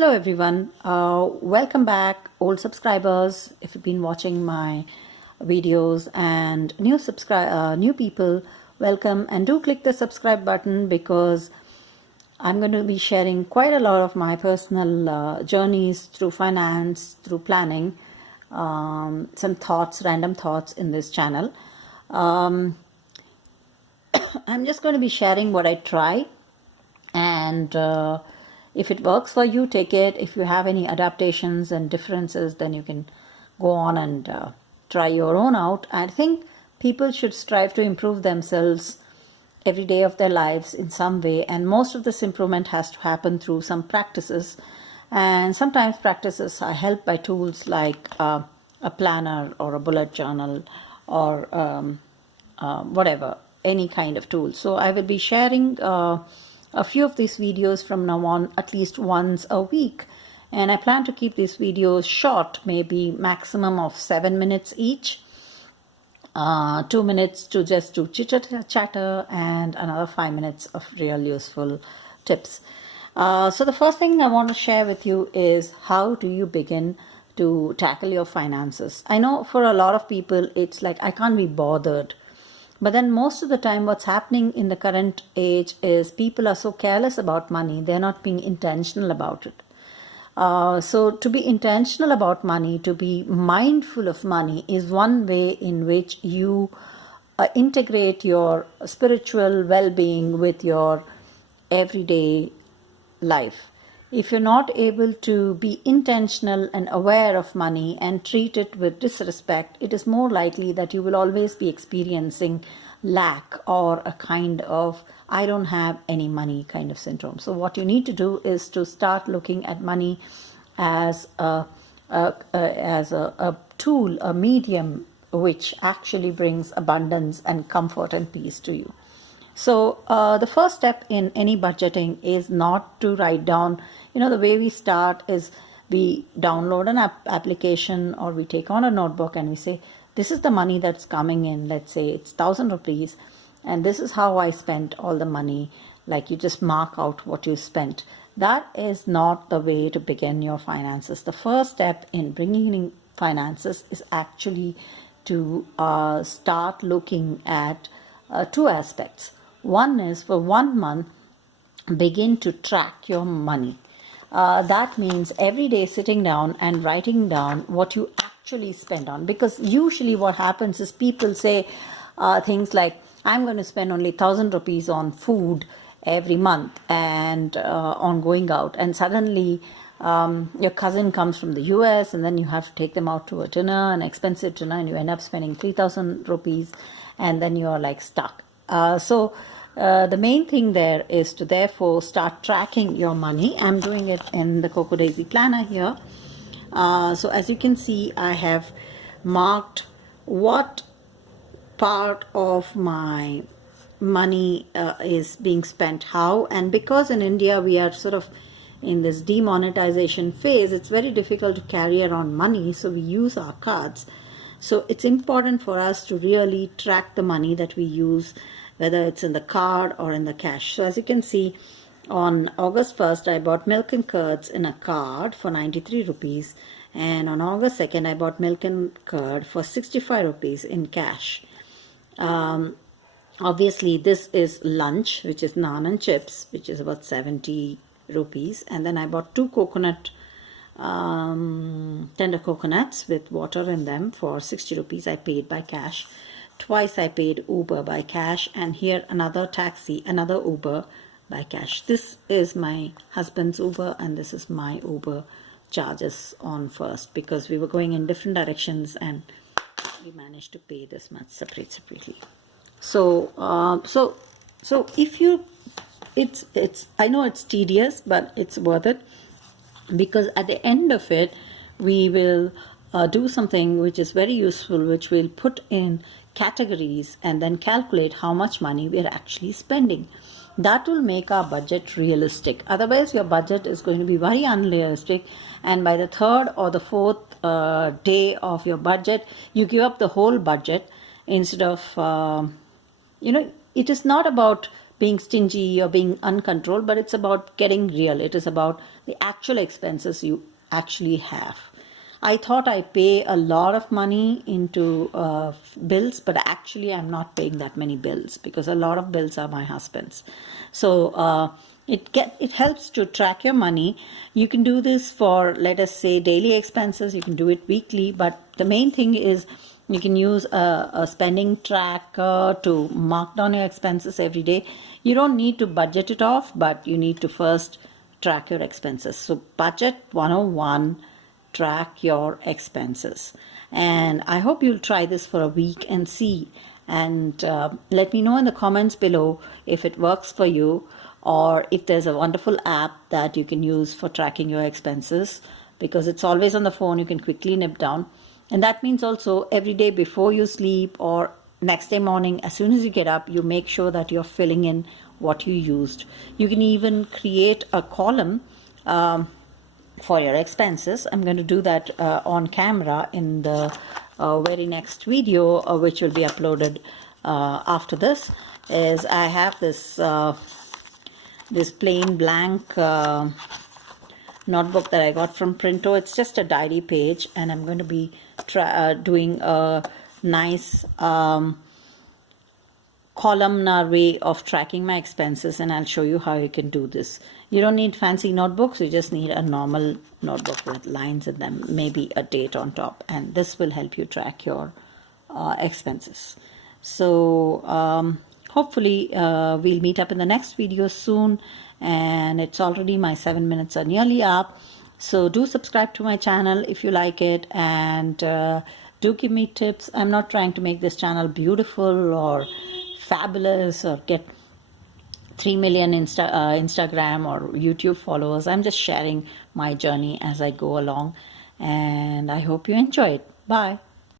Hello everyone, welcome back old subscribers if you've been watching my videos, and new people, welcome, and do click the subscribe button because I'm going to be sharing quite a lot of my personal journeys through finance, through planning, some thoughts, random thoughts in this channel. I'm just going to be sharing what I try, and if it works for you, take it. If you have any adaptations and differences, then you can go on and try your own out. I think people should strive to improve themselves every day of their lives in some way, and most of this improvement has to happen through some practices, and sometimes practices are helped by tools like a planner or a bullet journal or whatever, any kind of tool. So I will be sharing a few of these videos from now on at least once a week, and I plan to keep these videos short, maybe maximum of 7 minutes each. 2 minutes to just do chitter chatter and another 5 minutes of real useful tips. So the first thing I want to share with you is, how do you begin to tackle your finances? I know for a lot of people it's like, I can't be bothered. But then most of the time what's happening in the current age is people are so careless about money, they're not being intentional about it. So to be intentional about money, to be mindful of money, is one way in which you integrate your spiritual well-being with your everyday life. If you're not able to be intentional and aware of money and treat it with disrespect, it is more likely that you will always be experiencing lack or a kind of I don't have any money kind of syndrome. So what you need to do is to start looking at money as a tool, a medium which actually brings abundance and comfort and peace to you. So the first step in any budgeting is not to write down. The way we start is we download an application, or we take on a notebook and we say, this is the money that's coming in. Let's say it's 1,000 rupees, and this is how I spent all the money. Like, you just mark out what you spent. That is not the way to begin your finances. The first step in bringing in finances is actually to start looking at two aspects. One is, for 1 month, begin to track your money. That means every day sitting down and writing down what you actually spend on. Because usually what happens is people say things like, I'm going to spend only 1,000 rupees on food every month and on going out. And suddenly your cousin comes from the US, and then you have to take them out to a dinner, an expensive dinner, and you end up spending 3,000 rupees, and then you're like stuck. So the main thing there is to therefore start tracking your money. I'm doing it in the Coco Daisy planner here. So as you can see, I have marked what part of my money is being spent how. And because in India we are sort of in this demonetization phase, it's very difficult to carry around money, so we use our cards. So it's important for us to really track the money that we use, whether it's in the card or in the cash. So as you can see, on August 1st, I bought milk and curds in a card for 93 rupees. And on August 2nd, I bought milk and curd for 65 rupees in cash. Obviously, this is lunch, which is naan and chips, which is about 70 rupees. And then I bought 2 tender coconuts with water in them for 60 rupees. I paid by cash. Twice I paid Uber by cash, and here another taxi, another Uber by cash. This is my husband's Uber, and this is my Uber charges on first, because we were going in different directions and we managed to pay this much separately. So so if you, it's I know it's tedious, but it's worth it, because at the end of it we will do something which is very useful, which we'll put in categories and then calculate how much money we're actually spending. That will make our budget realistic. Otherwise your budget is going to be very unrealistic, and by the third or the fourth day of your budget, you give up the whole budget instead of it is not about being stingy or being uncontrolled, but it's about getting real. It is about the actual expenses you actually have. I thought I pay a lot of money into bills, but actually I'm not paying that many bills because a lot of bills are my husband's. So it helps to track your money. You can do this for, let us say, daily expenses. You can do it weekly, but the main thing is you can use a spending tracker to mark down your expenses every day. You don't need to budget it off, but you need to first track your expenses. So budget 101, track your expenses. And I hope you'll try this for a week and see. And let me know in the comments below if it works for you, or if there's a wonderful app that you can use for tracking your expenses, because it's always on the phone. You can quickly nip down. And that means also every day before you sleep or next day morning, as soon as you get up, you make sure that you're filling in what you used. You can even create a column for your expenses. I'm going to do that on camera in the very next video, which will be uploaded after this. Is I have this this plain blank notebook that I got from Printo. It's just a diary page, and I'm going to be doing a nice columnar way of tracking my expenses, and I'll show you how you can do this. You don't need fancy notebooks. You just need a normal notebook with lines in them, maybe a date on top, and this will help you track your expenses. So hopefully we'll meet up in the next video soon, and it's already, my 7 minutes are nearly up. So do subscribe to my channel if you like it, and do give me tips. I'm not trying to make this channel beautiful or fabulous or get 3 million Instagram or YouTube followers. I'm just sharing my journey as I go along, and I hope you enjoy it. Bye.